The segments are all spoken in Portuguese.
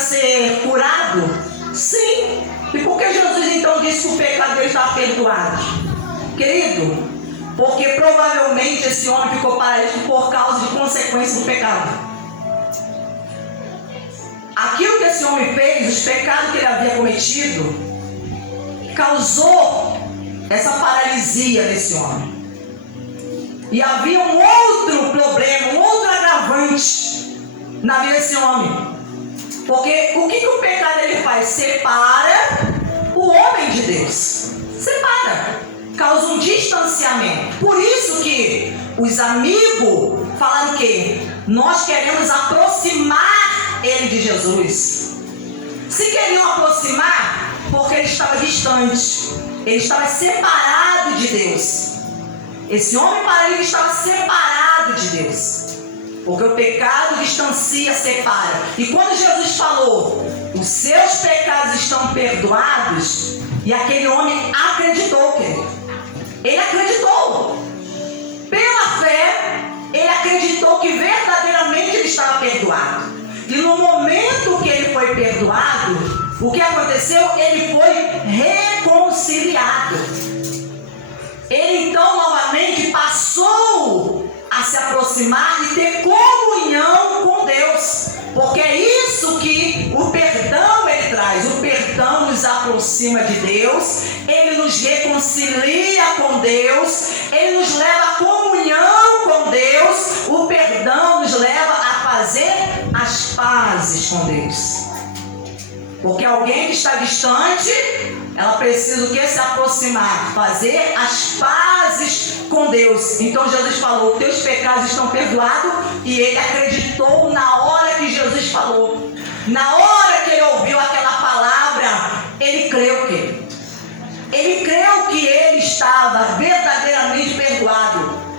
ser curado? Sim. E por que Jesus então disse que o pecado dele estava perdoado? Querido, porque provavelmente esse homem ficou paralítico por causa de consequência do pecado. Aquilo que esse homem fez, os pecados que ele havia cometido, causou essa paralisia nesse homem. E havia um outro problema, um outro agravante na vida desse homem. Porque o que o pecado ele faz? Separa o homem de Deus. Separa. Causa um distanciamento. Por isso que os amigos falaram o quê? Nós queremos aproximar ele de Jesus. Se queriam aproximar, porque ele estava distante. Ele estava separado de Deus. Esse homem paralítico estava separado de Deus. Porque o pecado distancia, separa. E quando Jesus falou, os seus pecados estão perdoados, e aquele homem acreditou, querido. Ele acreditou. Pela fé, ele acreditou que verdadeiramente ele estava perdoado. E no momento que ele foi perdoado, o que aconteceu? Ele foi reconciliado. Ele então novamente passou a se aproximar e ter comunhão com Deus. Porque é isso que o perdão ele traz. O perdão nos aproxima de Deus, ele nos reconcilia com Deus, ele nos leva à comunhão com Deus. O perdão nos leva a fazer as pazes com Deus. Porque alguém que está distante, ela precisa o que? Se aproximar, fazer as pazes com Deus. Então Jesus falou, teus pecados estão perdoados, e ele acreditou na hora que Jesus falou. Na hora que ele ouviu aquela palavra, ele creu que ele creu que ele estava verdadeiramente perdoado.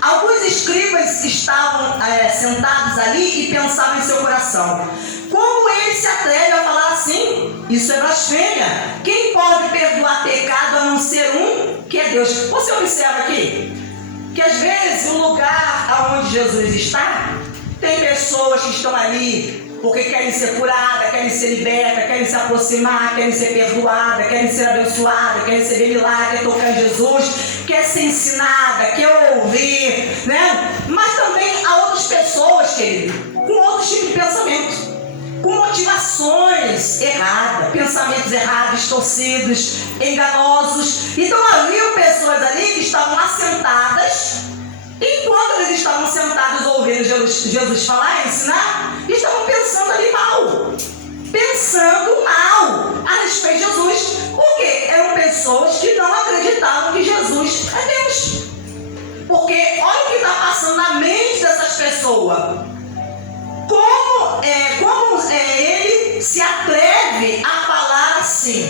Alguns escribas estavam sentados ali e pensavam em seu coração: como ele se atreve a falar assim? Isso é blasfêmia. Quem pode perdoar pecado a não ser um, que é Deus? Você observa aqui que às vezes o lugar onde Jesus está, tem pessoas que estão ali porque querem ser curadas, querem ser libertas, querem se aproximar, querem ser perdoadas, querem ser abençoadas, querem receber milagre, quer tocar em Jesus, quer ser ensinada, quer ouvir, né? Mas também há outras pessoas, querido, com outros tipos de pensamento, com motivações erradas, pensamentos errados, distorcidos, enganosos. Então haviam pessoas ali que estavam assentadas. Enquanto eles estavam sentados ouvindo Jesus falar e ensinar, estavam pensando ali pensando mal a respeito de Jesus. Por quê? Eram pessoas que não acreditavam que Jesus é Deus. Porque olha o que está passando na mente dessas pessoas. Como ele se atreve a falar assim?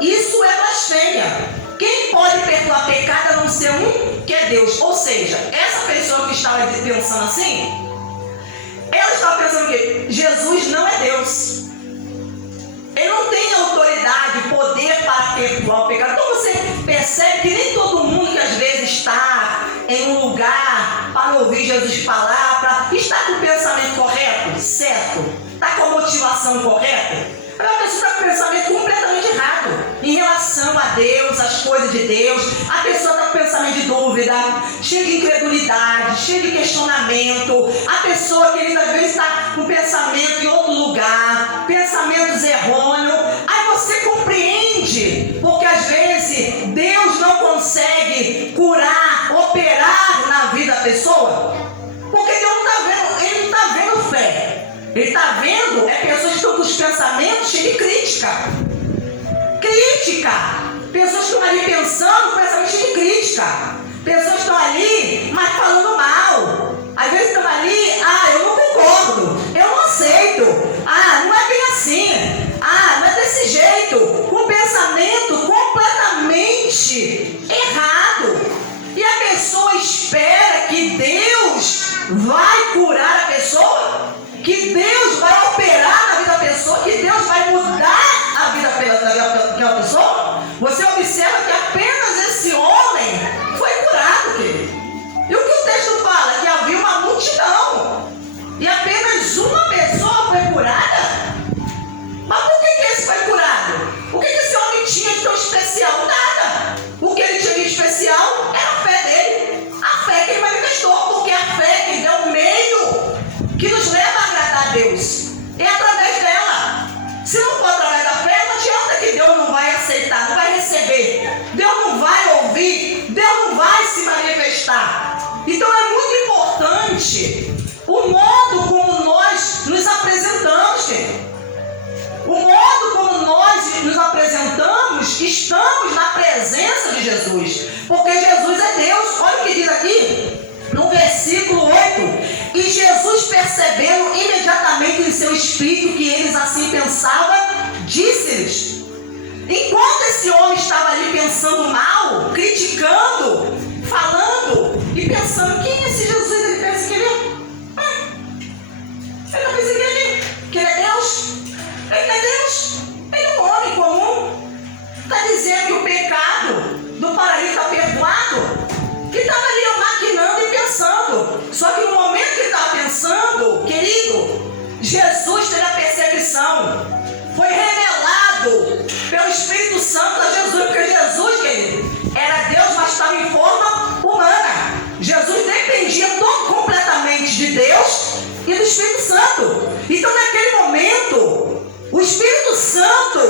Isso é blasfêmia. Quem pode perdoar pecado a não ser um, que é Deus? Ou seja, essa pessoa que estava pensando assim, ela estava pensando que Jesus não é Deus. Ele não tem autoridade, poder para perdoar o pecado. Então você percebe que nem todo mundo que às vezes está em um lugar para ouvir Jesus falar, está com o pensamento correto, certo? Está com a motivação correta? A pessoa está com o pensamento completamente errado em relação a Deus, as coisas de Deus. A pessoa está com o pensamento de dúvida, cheia de incredulidade, cheia de questionamento. A pessoa, querida, às vezes está com pensamento em outro lugar, pensamentos errôneos. Aí você compreende, porque às vezes Deus não consegue curar, operar na vida da pessoa, porque Deus não está vendo, ele não está vendo fé. Ele está vendo pessoas que estão com os pensamentos cheios de crítica. Pessoas que estão ali pensando com pensamento cheio de crítica. Pessoas que estão ali, mas falando mal. Às vezes estão ali, eu não concordo, eu não aceito. Não é bem assim. Não é desse jeito. Com pensamento completamente errado. E a pessoa espera que Deus vai curar a pessoa? Que Deus vai operar na vida da pessoa, que Deus vai mudar a vida daquela pessoa? Você observa que apenas esse homem foi curado, querido. E o que o texto fala? Que havia uma multidão e apenas uma pessoa foi curada. É através dela. Se não for através da fé, não adianta que Deus não vai aceitar, não vai receber. Deus não vai ouvir, Deus não vai se manifestar. Então é muito importante o modo como nós nos apresentamos, querido. O modo como nós nos apresentamos, estamos na presença de Jesus. Porque Jesus é Deus. Olha o que diz aqui no versículo 8. E Jesus, percebendo imediatamente em seu espírito que eles assim pensavam, disse-lhes. Enquanto esse homem estava ali pensando mal, criticando, falando e pensando, quem é esse Jesus? Ele pensa que ele não pensa que ele é Deus. Ele não é Deus. Ele é um homem comum. Está dizendo que o pecado do paralítico está perdoado. Que estava ali maquinando e pensando. Só que no momento que ele estava pensando, querido, Jesus teve a percepção. Foi revelado pelo Espírito Santo a Jesus. Porque Jesus, querido, era Deus, mas estava em forma humana. Jesus dependia completamente de Deus e do Espírito Santo. Então naquele momento, o Espírito Santo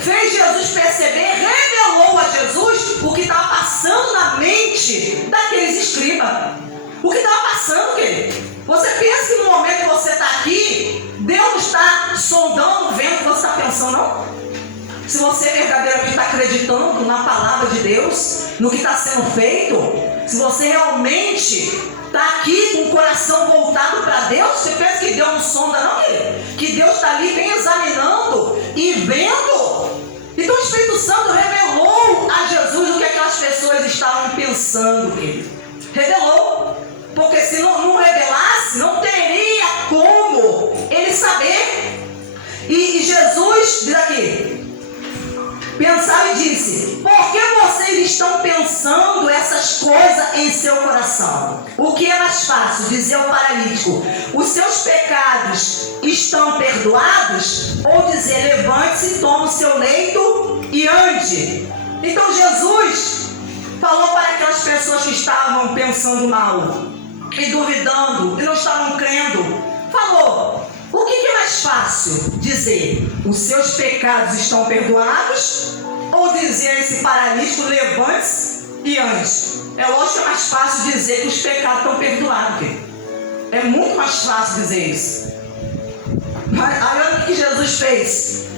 fez Jesus perceber, revelou a Jesus o que estava passando na mente daqueles escribas. O que estava passando, querido? Você pensa que no momento que você está aqui, Deus não está sondando, vendo o que você está pensando, não? Se você verdadeiramente está acreditando na palavra de Deus, no que está sendo feito, se você realmente está aqui com o coração voltado para Deus, você pensa que Deus não sonda, não, querido? Que Deus está ali bem examinando e vendo. Então o Espírito Santo revelou a Jesus o que aquelas pessoas estavam pensando, querido. Revelou. Porque se não revelasse, não teria como ele saber. E Jesus, diz aqui, pensava e disse, por que vocês estão pensando essas coisas em seu coração? O que é mais fácil? Dizer ao paralítico, os seus pecados estão perdoados? Ou dizer, levante-se, tome o seu leito e ande? Então Jesus falou para aquelas pessoas que estavam pensando mal e duvidando e não estavam crendo, falou, o que é mais fácil? Dizer, os seus pecados estão perdoados? Ou dizer a esse paralítico, levante-se e ande? É lógico que é mais fácil dizer que os pecados estão perdoados, querido. É muito mais fácil dizer isso. Mas aí olha o que Jesus fez.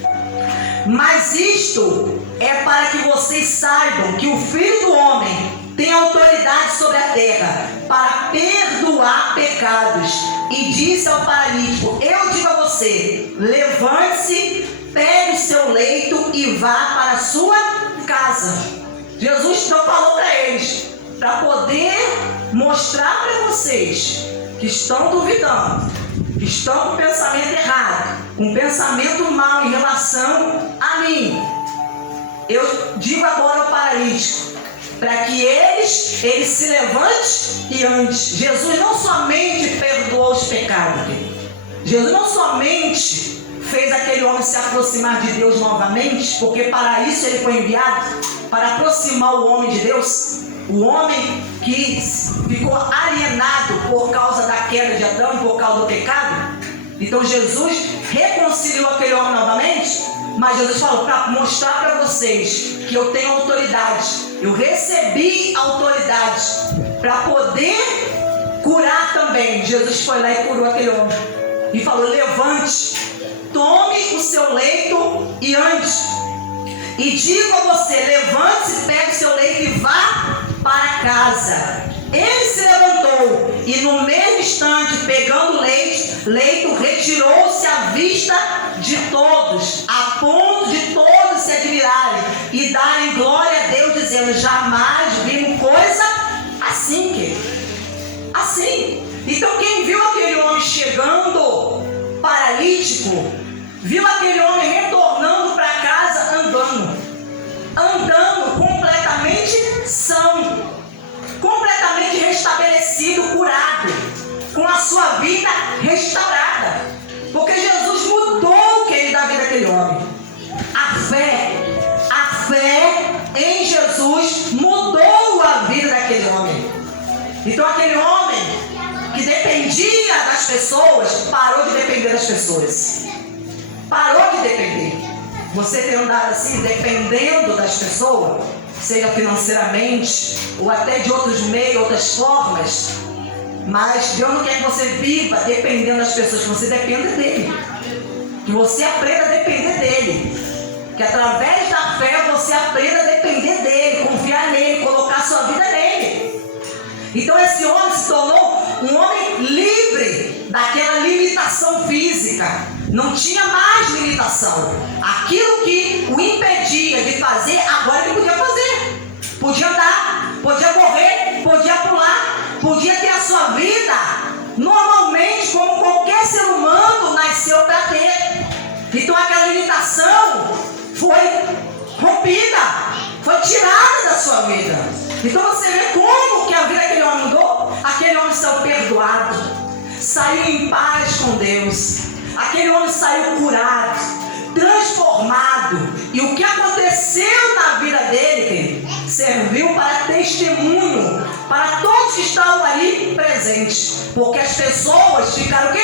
Mas isto é para que vocês saibam que o Filho do Homem tem autoridade sobre a terra para perdoar pecados. E disse ao paralítico, eu digo a você, levante-se, pegue o seu leito e vá para a sua casa. Jesus então falou para eles, para poder mostrar para vocês que estão duvidando, que estão com pensamento errado, com pensamento mau em relação a mim. Eu digo agora ao paralítico, para que ele se levante e ande. Jesus não somente perdoou os pecados, Jesus não somente fez aquele homem se aproximar de Deus novamente, porque para isso ele foi enviado, para aproximar o homem de Deus, o homem que ficou alienado por causa da queda de Adão, por causa do pecado. Então Jesus reconciliou aquele homem novamente. Mas Jesus falou para mostrar para vocês que eu tenho autoridade. Eu recebi autoridade para poder curar também. Jesus foi lá e curou aquele homem. E falou, levante, tome o seu leito e ande. E digo a você, levante-se, pegue o seu leito e vá para casa. Ele se levantou e no mesmo instante, pegando o leito, retirou-se à vista de todos, a ponto de todos se admirarem e darem glória a Deus, dizendo, jamais vimos coisa assim, querido. Assim. Então quem viu aquele homem chegando paralítico, viu aquele homem retornando para casa andando completamente são, completamente restabelecido, curado, com a sua vida restaurada, porque Jesus mudou, querido, a vida daquele homem. A fé em Jesus mudou a vida daquele homem. Então aquele homem que dependia das pessoas, parou de depender das pessoas. Parou de depender. Você tem andado assim, dependendo das pessoas, seja financeiramente, ou até de outros meios, outras formas. Mas Deus não quer que você viva dependendo das pessoas, que você dependa dele. Que você aprenda a depender dele. Que através da fé você aprenda a depender dele, confiar nele, colocar sua vida nele. Então esse homem se tornou um homem livre daquela limitação física. Não tinha mais limitação. Aquilo que o impedia de fazer, agora ele podia fazer. Podia andar, podia correr, podia pular, podia ter a sua vida normalmente, como qualquer ser humano nasceu para ter. Então aquela limitação foi rompida, foi tirada da sua vida. Então você vê como que a vida daquele homem mudou. Aquele homem saiu perdoado, saiu em paz com Deus. Aquele homem saiu curado, transformado. E o que aconteceu na vida dele, querido, serviu para testemunho para todos que estavam ali presentes. Porque as pessoas ficaram o quê?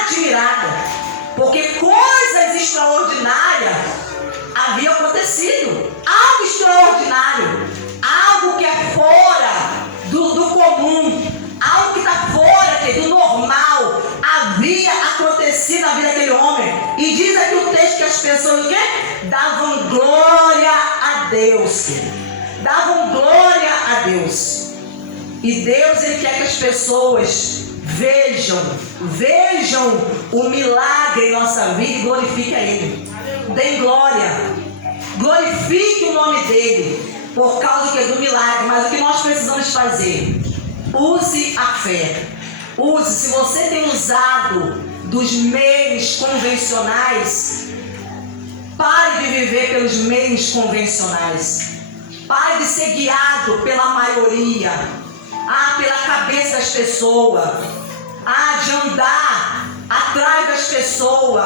Admiradas. Porque coisas extraordinárias haviam acontecido. Algo extraordinário. Algo que é fora do comum. Algo que está fora do normal. Havia acontecido na vida daquele homem. E diz aqui o texto que as pessoas o quê? Davam glória a Deus. Davam glória a Deus. E Deus, ele quer que as pessoas vejam o milagre em nossa vida e glorifiquem a Ele. Deem glória, glorifique o nome dEle, por causa do milagre. Mas o que nós precisamos fazer? Use a fé. Use. Se você tem usado dos meios convencionais, pare de viver pelos meios convencionais. Pare de ser guiado pela maioria, pela cabeça das pessoas, de andar atrás das pessoas.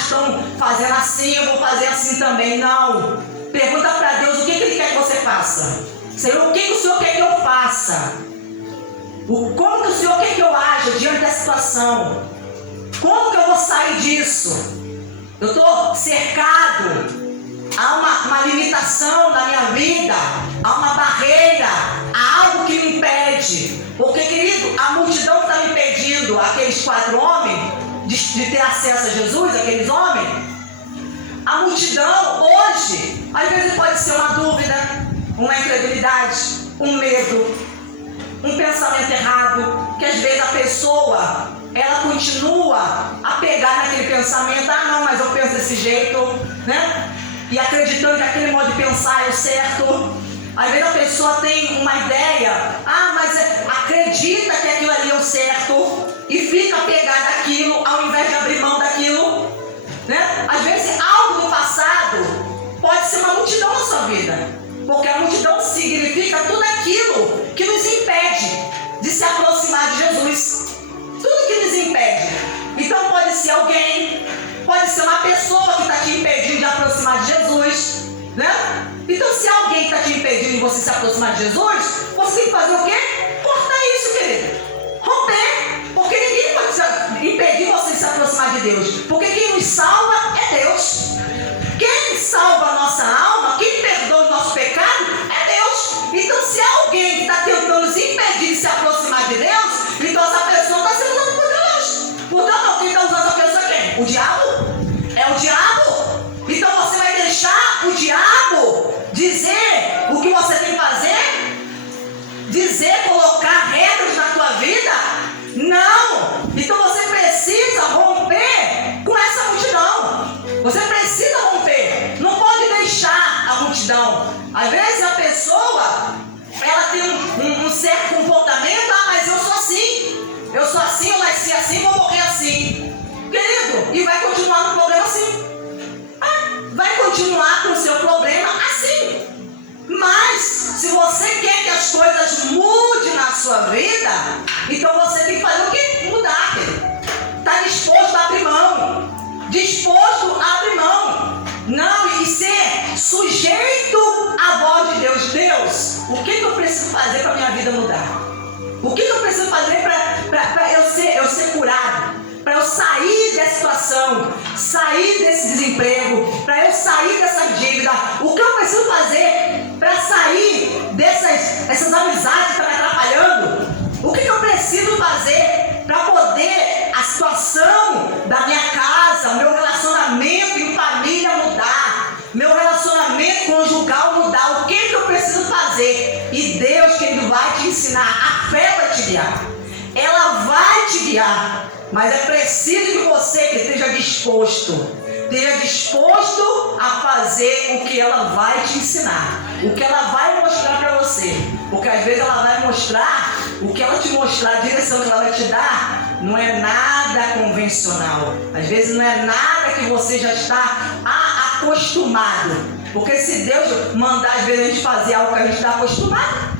Estão fazendo assim, eu vou fazer assim também. Não. Pergunta para Deus o que Ele quer que você faça. Senhor, o que o Senhor quer que eu faça? Como que o Senhor quer que eu aja diante da situação? Como que eu vou sair disso? Eu estou cercado. Há uma limitação na minha vida, há uma barreira, há algo que me impede. Porque, querido, a multidão está me impedindo, aqueles 4 homens, de ter acesso a Jesus, aqueles homens. A multidão, hoje, às vezes pode ser uma dúvida, uma incredulidade, um medo, um pensamento errado, que às vezes a pessoa, ela continua a pegar naquele pensamento. Não, mas eu penso desse jeito, né? E acreditando que aquele modo de pensar é o certo. Às vezes a pessoa tem uma ideia, mas acredita que aquilo ali é o certo e fica pegada àquilo ao invés de abrir mão daquilo, né? Às vezes algo do passado pode ser uma multidão na sua vida, porque a multidão significa tudo aquilo que nos impede de se aproximar de Jesus. Tudo que nos impede. Então pode ser alguém, pode ser uma pessoa que está te impedindo de aproximar de Jesus, né? Então se alguém está te impedindo de você se aproximar de Jesus, você tem que fazer o quê? Cortar isso, querido. Romper. Porque ninguém pode impedir você de se aproximar de Deus. Porque quem nos salva é Deus. Quem salva a nossa alma, quem perdoa o nosso pecado é Deus. Então se alguém está tentando nos impedir de se aproximar de Deus, então essa pessoa está sendo usada por Deus. Portanto, quem está usando essa pessoa é quem? O diabo? É o diabo? Então você vai deixar o diabo dizer o que você tem que fazer? Dizer, colocar regras na tua vida? Não! Então você precisa romper com essa multidão. Você precisa romper. Não pode deixar a multidão. Às vezes a pessoa, ela tem um certo comportamento. Mas eu sou assim. Eu sou assim, eu nasci assim, vou morrer assim. Querido, e vai continuar no problema assim. Vai continuar com o seu problema assim. Mas, se você quer que as coisas mudem na sua vida, então você tem que fazer o quê? Mudar, querido. Está disposto a abrir mão. Disposto a abrir mão. Não, e ser sujeito à voz de Deus. Deus, o que eu preciso fazer para a minha vida mudar? O que eu preciso fazer para eu ser curado? Para eu sair dessa situação, sair desse desemprego, para eu sair dessa dívida? O que eu preciso fazer para sair dessas amizades que estão me atrapalhando? O que eu preciso fazer para poder a situação da minha casa, o meu relacionamento em família mudar, meu relacionamento conjugal mudar? O que eu preciso fazer? E Deus, querido, vai te ensinar. A fé vai te guiar, ela vai te guiar, mas é preciso que você que esteja disposto a fazer o que ela vai te ensinar, o que ela vai mostrar para você. Porque às vezes ela vai mostrar, o que ela te mostrar, a direção que ela vai te dar, não é nada convencional. Às vezes não é nada que você já está acostumado. Porque se Deus mandar às vezes a gente fazer algo que a gente está acostumado,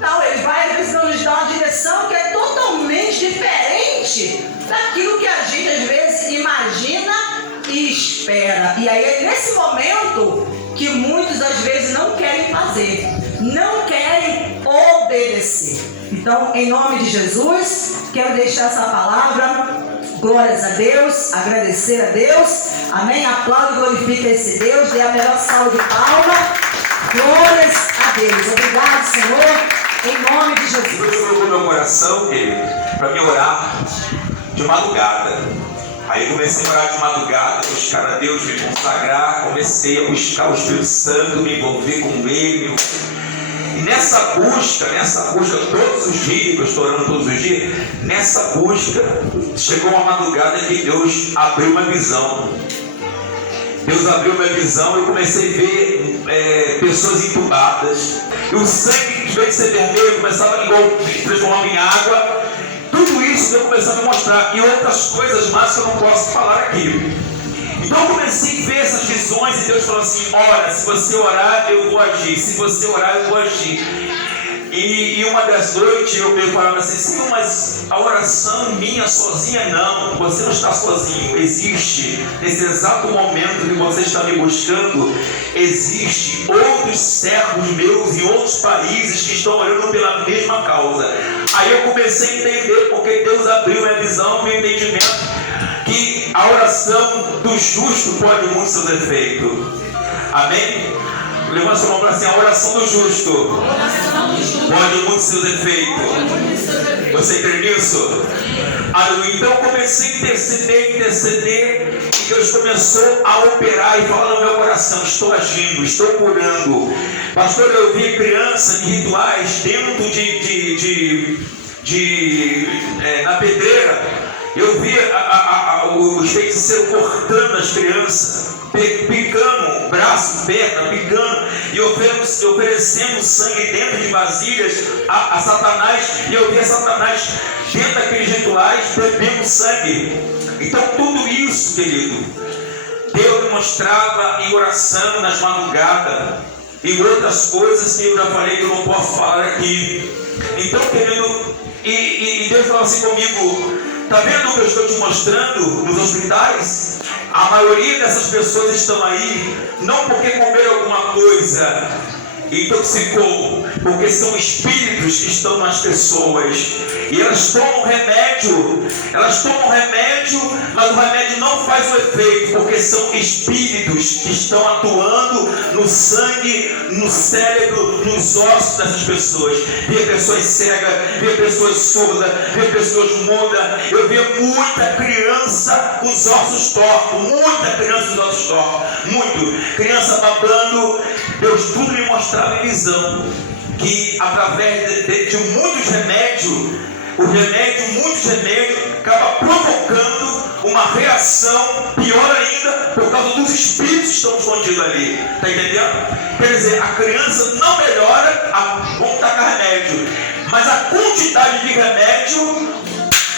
não, Ele vai às vezes nos dar uma direção que é totalmente diferente daquilo que a gente às vezes imagina e espera. E aí é nesse momento que muitos às vezes não querem fazer, não querem obedecer. Então, em nome de Jesus, quero deixar essa palavra. Glórias a Deus, agradecer a Deus, amém? Aplaude e glorifica esse Deus, dê a melhor salva de palma. Glórias a Deus, obrigado, Senhor, em nome de Jesus. Deus colocou no meu coração, querido, para me orar de madrugada. Aí eu comecei a orar de madrugada, buscar a Deus, me consagrar, comecei a buscar o Espírito Santo, me envolver com Ele. E nessa busca, todos os dias, que eu estou orando todos os dias, nessa busca, chegou uma madrugada que Deus abriu uma visão. Deus abriu minha visão e eu comecei a ver pessoas entubadas. E o sangue, em vez de ser vermelho, começava a transformar em água. Tudo isso eu comecei a me mostrar. E outras coisas mais que eu não posso falar aqui. Então eu comecei a ver essas visões e Deus falou assim: ora, se você orar, eu vou agir. Se você orar, eu vou agir. E uma das noites eu me falava assim: Senhor, mas a oração minha sozinha não. Você não está sozinho. Existe, nesse exato momento que você está me buscando, existe outros servos meus em outros países que estão orando pela mesma causa. Aí eu comecei a entender, porque Deus abriu minha visão, meu entendimento, que a oração do justo pode muito seus efeitos. Amém? Levanta sua mão para assim: a oração do justo pode muito seus efeitos. Você crê nisso? Então eu comecei a interceder, e Deus começou a operar e falar no meu coração: estou agindo, estou curando. Pastor, eu vi crianças em rituais dentro na pedreira. Eu vi os feiticeiros cortando as crianças, picando o braço, perna, picando, e oferecendo sangue dentro de vasilhas a Satanás. E eu via Satanás dentro daqueles rituais bebendo sangue. Então tudo isso, querido, Deus me mostrava em oração nas madrugadas e outras coisas que eu já falei que eu não posso falar aqui. Então, querido, e Deus falou assim comigo: está vendo o que eu estou te mostrando nos hospitais? A maioria dessas pessoas estão aí não porque comeram alguma coisa e intoxicou, porque são espíritos que estão nas pessoas. E elas tomam remédio, mas o remédio não faz o efeito, porque são espíritos que estão atuando no sangue, no cérebro, nos ossos dessas pessoas. Via pessoas cegas, via pessoas surdas, via pessoas mudas. Eu via muita criança com os ossos tortos, muito. Criança babando. Deus tudo me mostrava em visão, que através de muitos remédios, muitos remédios acaba provocando uma reação pior ainda por causa dos espíritos que estão escondidos ali. Está entendendo? Quer dizer, a criança não melhora, vamos tacar remédio, mas a quantidade de remédio,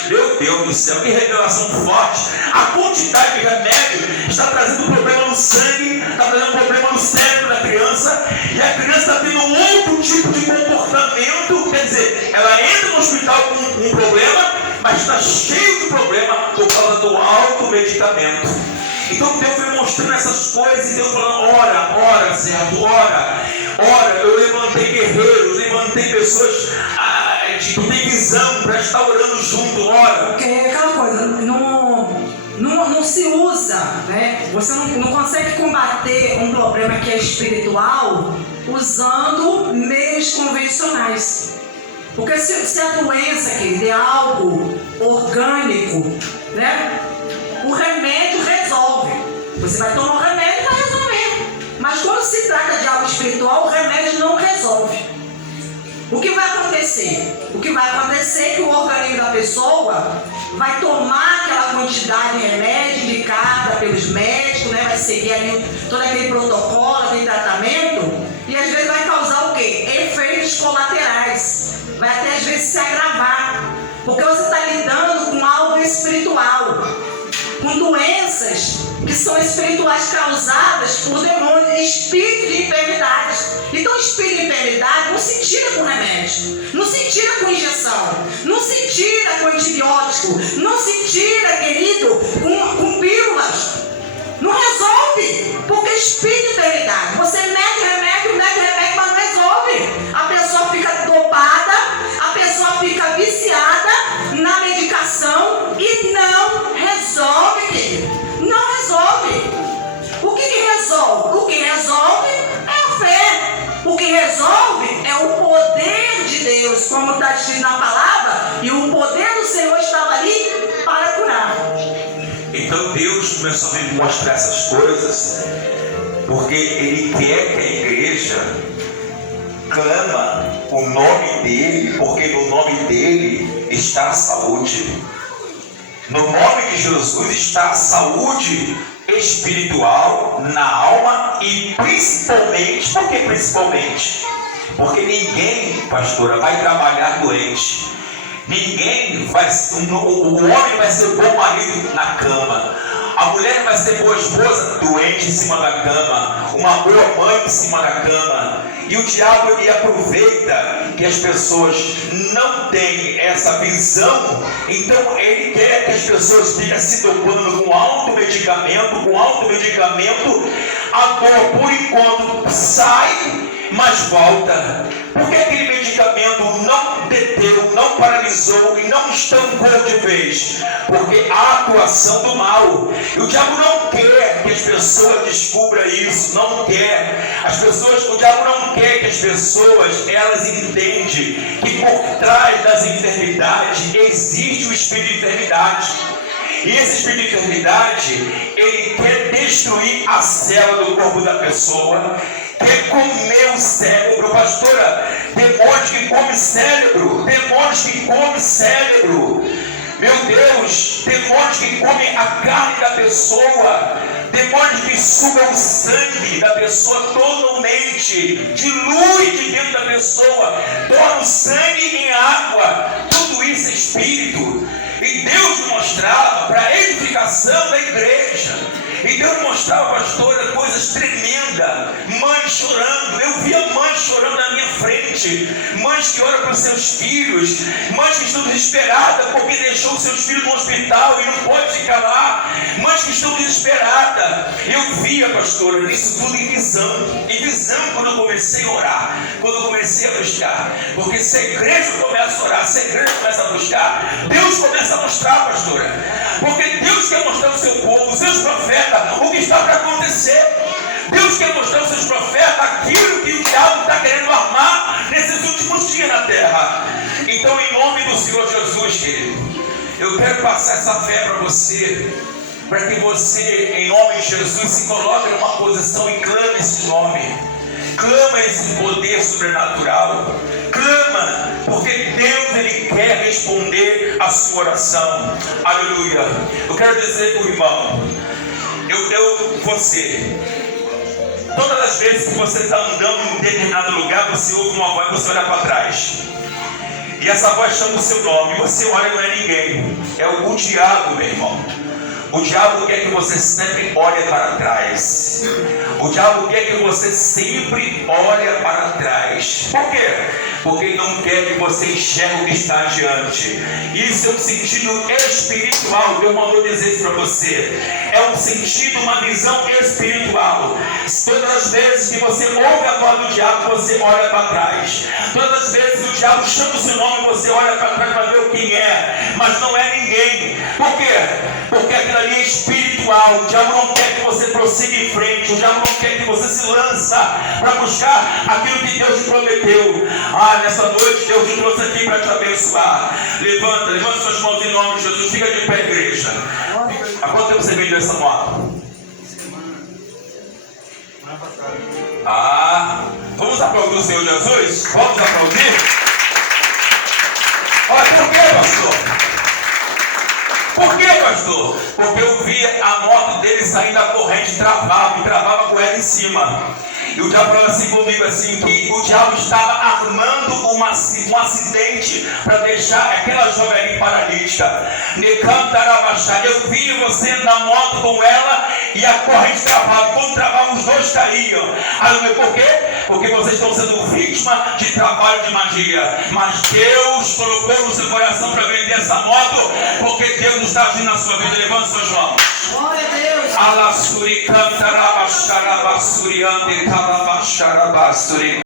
meu Deus do céu, que revelação forte! A quantidade de remédio está trazendo problema no sangue, está trazendo problema no cérebro da criança, e a criança está tendo um outro tipo de comportamento. Quer dizer, ela entra no hospital com um problema, mas está cheio de problema por causa do automedicamento. Então Deus foi mostrando essas coisas e Deus falando, ora, servo, ora, eu levantei guerreiros, levantei pessoas que tem visão para estar orando junto, ora. Porque é aquela coisa, não se usa, né? Você não consegue combater um problema que é espiritual usando meios convencionais. Porque se a doença, querido, é algo orgânico, né? O remédio resolve. Você vai tomar o remédio e vai resolver. Mas quando se trata de algo espiritual, o remédio não resolve. O que vai acontecer? O que vai acontecer é que o organismo da pessoa vai tomar aquela quantidade de remédio indicada pelos médicos, né? Vai seguir ali todo aquele protocolo, aquele tratamento, e às vezes vai causar o quê? Efeitos colaterais. Vai até às vezes se agravar. Porque você está lidando com algo espiritual, com doenças que são espirituais causadas por demônios, espírito de enfermidade. Então, espírito de enfermidade não se tira com remédio, não se tira com injeção, não se tira com antibiótico, não se tira, querido, com pílulas. Não resolve, porque espírito de enfermidade, você mete remédio, mas não resolve. A pessoa fica dopada, a pessoa fica viciada na medicação e não resolve, querido. Não resolve. O que resolve? O que resolve é a fé. O que resolve é o poder de Deus, como está escrito na palavra, e o poder do Senhor estava ali para curar. Então Deus começou a me mostrar essas coisas, porque Ele quer que a igreja clama o nome dEle, porque no nome dEle está a saúde. No nome de Jesus está a saúde espiritual na alma e principalmente, por que principalmente? Porque ninguém, pastora, vai trabalhar doente. Ninguém vai, o homem vai ser bom marido na cama, a mulher vai ser boa esposa doente em cima da cama, uma boa mãe em cima da cama. E o diabo, ele aproveita que as pessoas não têm essa visão, então ele quer que as pessoas fiquem se dopando com automedicamento, a dor por enquanto sai, mas volta. Porque aquele medicamento não deteu, não paralisou e não estancou de vez, porque a atuação do mal. E o diabo não quer que as pessoas descubram isso, não quer. O diabo não quer que as pessoas, elas entendem que por trás das enfermidades existe o espírito de enfermidade. E esse espírito de enfermidade, ele quer destruir a célula do corpo da pessoa, quer comer o cérebro. Pastora, demônios que comem cérebro, meu Deus, demônios que comem a carne da pessoa, demônios que sugam o sangue da pessoa totalmente, dilui de dentro da pessoa, torna o sangue em água. Tudo isso é espírito. E Deus mostrava para a edificação da igreja. E Deus mostrava, pastora, coisas tremendas. Mães chorando. Eu via mães chorando na minha frente. Mães que oram para os seus filhos. Mães que estão desesperadas porque deixou os seus filhos no hospital e não pode ficar lá. Mães que estão desesperadas. Eu via, pastora, isso tudo em visão. Em visão quando eu comecei a orar. Quando eu comecei a buscar. Porque se a igreja começa a orar, se a igreja começa a buscar, Deus começa a mostrar, pastora. Porque Deus quer mostrar ao seu povo, os seus profetas, o que está para acontecer. Deus quer mostrar aos seus profetas aquilo que o diabo está querendo armar nesses últimos dias na terra. Então, em nome do Senhor Jesus, querido, eu quero passar essa fé para você, para que você, em nome de Jesus, se coloque numa posição e clame esse nome. Clama esse poder sobrenatural. Clama, porque Deus, Ele quer responder a sua oração. Aleluia. Eu quero dizer para o irmão, você, todas as vezes que você está andando em um determinado lugar, você ouve uma voz, você olha para trás. E essa voz chama o seu nome. Você olha e não é ninguém. É o diabo, meu irmão. O diabo quer que você sempre olhe para trás. O diabo quer que você sempre olhe para trás. Por quê? Porque ele não quer que você enxergue o que está adiante. Isso é um sentido espiritual. Deus mandou dizer isso para você. É um sentido, uma visão espiritual. Todas as vezes que você ouve a voz do diabo, você olha para trás. Todas as vezes que o diabo chama o seu nome, você olha para trás para ver quem é. Mas não é ninguém. Por quê? Porque aquilo ali é espiritual. O diabo não quer que você prossiga em frente. O diabo não quer que você se lança para buscar aquilo que Deus te prometeu. Nessa noite Deus te trouxe aqui para te abençoar. Levanta suas mãos em nome de Jesus. Fica de pé, igreja. Há quanto tempo você vendeu essa moto? Vamos aplaudir o Senhor Jesus? Vamos aplaudir? Olha, por que, pastor? Por que, pastor? Porque eu vi a moto dele saindo da corrente, travava com ela em cima. E o diabo falou assim comigo, assim, que o diabo estava armando um acidente para deixar aquela jovem paralítica. Eu vi você na moto com ela e a corrente travava. Quando travava, os dois caíam. Aí, por quê? Porque vocês estão sendo vítima de trabalho de magia. Mas Deus colocou no seu coração para vender essa moto, porque Deus está agindo na sua vida. Levante suas mãos. Glória a Deus. Alasuri canta rabasharabasuri ande carabasharabasuri.